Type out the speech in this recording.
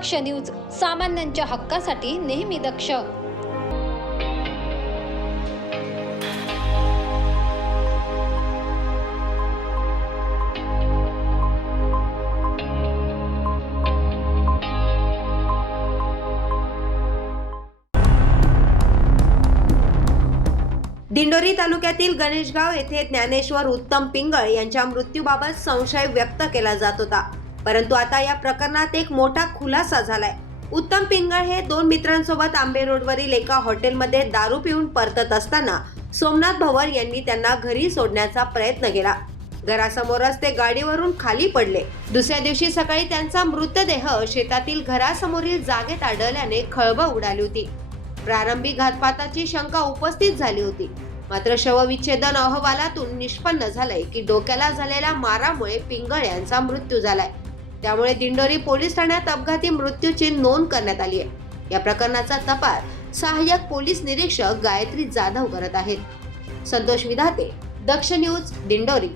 दक्ष news सामान्यांच्या हक्कासाठी नेहमी दक्ष. दिंडोरी तालुक्यातील गणेशगाव येथे ज्ञानेश्वर उत्तम पिंगळ यांच्या मृत्यूबाबत संशय व्यक्त केला जात होता. परंतु आता या प्रकरणात एक मोठा खुलासा झालाय. उत्तम पिंगळ हे दोन मित्रांसोबत आंबे रोडवरील एका हॉटेलमध्ये दारू पिऊन परतत असताना सोमनाथ भवर यांनी त्यांना घरी सोडण्याचा प्रयत्न केला. घरासमोरच ते गाडीवरून खाली पडले. दुसऱ्या दिवशी सकाळी त्यांचा मृतदेह शेतातील घरासमोरील जागेत आढळल्याने खळबळ उडाली होती. प्रारंभी घातपाताची शंका उपस्थित झाली होती. मात्र शवविच्छेदन अहवालातून निष्पन्न झालंय की डोक्याला झालेल्या मारामुळे पिंगळ यांचा मृत्यू झालाय. त्यामुळे दिंडोरी पोलीस ठाण्यात अपघाती मृत्यूची नोंद करण्यात आली आहे. या प्रकरणाचा तपास सहाय्यक पोलीस निरीक्षक गायत्री जाधव करत आहेत. संतोष विधाते दक्ष न्यूज दिंडोरी.